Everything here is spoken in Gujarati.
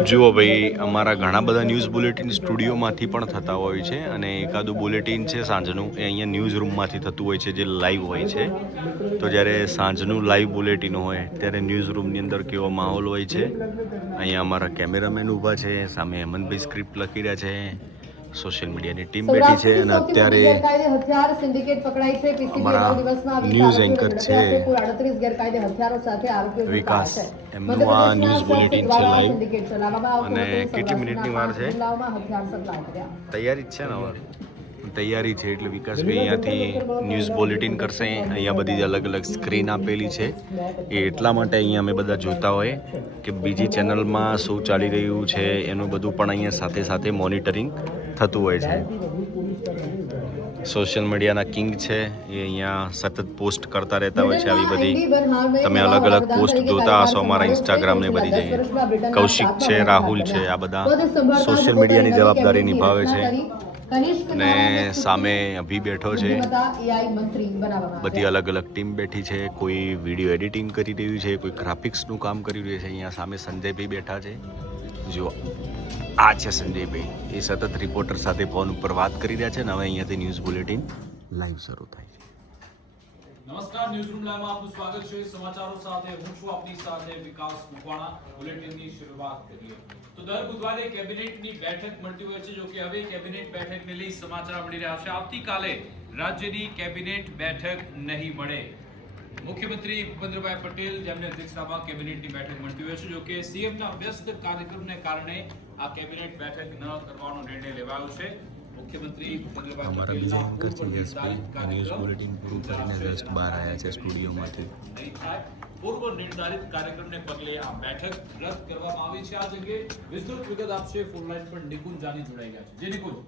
જુઓ ભાઈ, અમારા ઘણા બધા ન્યૂઝ બુલેટિન સ્ટુડિયોમાંથી પણ થતા હોય છે અને એકાદું બુલેટિન છે સાંજનું એ અહીંયા ન્યૂઝ રૂમમાંથી થતું હોય છે જે લાઈવ હોય છે. તો જ્યારે સાંજનું લાઈવ બુલેટિન હોય ત્યારે ન્યૂઝ રૂમની અંદર કેવો માહોલ હોય છે. અહીંયા અમારા કેમેરામેન ઊભા છે, સામે હેમંતભાઈ સ્ક્રિપ્ટ લખી રહ્યા છે, સોશિયલ મીડિયાની ટીમ બેઠી છે અને અત્યારે અમારા ન્યૂઝ એન્કર છે વિકાસ, એમનું આ ન્યૂઝ બુલેટિન છે લાઈવ. અને કેટલી મિનિટની વાર છે? તૈયારી જ છે ને? હવે તૈયારી છે એટલે વિકાસભાઈ અહીંયાથી ન્યૂઝ બુલેટિન કરશે. અહીંયા બધી અલગ અલગ સ્ક્રીન આપેલી છે એ એટલા માટે અહીંયા અમે બધા જોતા હોય કે બીજી ચેનલમાં શું ચાલી રહ્યું છે એનું બધું પણ અહીંયા સાથે સાથે મોનિટરિંગ થતું હોય છે. સોશિયલ મીડિયાના કિંગ છે એ અહીંયા સતત પોસ્ટ કરતા રહેતા હોય છે. આવી બધી તમે અલગ અલગ પોસ્ટ જોતા હશો અમારા ઇન્સ્ટાગ્રામ ને બધી જગ્યાએ. કૌશિક છે, રાહુલ છે, આ બધા સોશિયલ મીડિયાની જવાબદારી નિભાવે છે. અને સામે અભી બેઠો છે, બધી અલગ અલગ ટીમ બેઠી છે. કોઈ વિડીયો એડિટિંગ કરી રહ્યું છે, કોઈ ગ્રાફિક્સનું કામ કરી રહ્યું છે. અહીંયા સામે સંજયભાઈ બેઠા છે. જો આ છે સંજયભાઈ, એ સતત રિપોર્ટર સાથે ફોન ઉપર વાત કરી રહ્યા છે ને હવે અહીંયાથી ન્યૂઝ બુલેટિન લાઈવ શરૂ થાય છે. નમસ્કાર, ન્યૂઝરૂમ લાઈવમાં આપનું સ્વાગત છે. સમાચારો સાથે હું છું આપની સાથે વિકાસ મકવાણા. બુલેટિનની શરૂઆત કરીએ તો દર બુધવારે કેબિનેટની બેઠક મળતી હોય છે. જો કે હવે કેબિનેટ બેઠકને લઈ સમાચાર મળી રહ્યા છે. આવતીકાલે રાજ્યની કેબિનેટ બેઠક નહીં મળે. મુખ્યમંત્રી ભૂપેન્દ્રભાઈ પટેલ જેમને અધ્યક્ષતામાં કેબિનેટની બેઠક મળતી હોય છે. જો કે સીએમના વ્યસ્ત કાર્યક્રમને કારણે આ કેબિનેટ બેઠક ન કરવાનો નિર્ણય લેવાયો છે. મુખ્યમંત્રી ભૂપેન્દ્રભાઈ પટેલના ન્યૂઝ બુલેટિન પૂરું કરીને જસ્ટ બહાર આવ્યા છે સ્ટુડિયોમાંથી. પૂર્વ નિર્ધારિત કાર્યક્રમને પગલે આ બેઠક રદ કરવામાં આવી છે. આ અંગે વિસ્તૃત વિગત આપશે ફોન લાઈન પર નિકુંજ જાની જોડાઈ ગયા છે. જે નિકુંજ,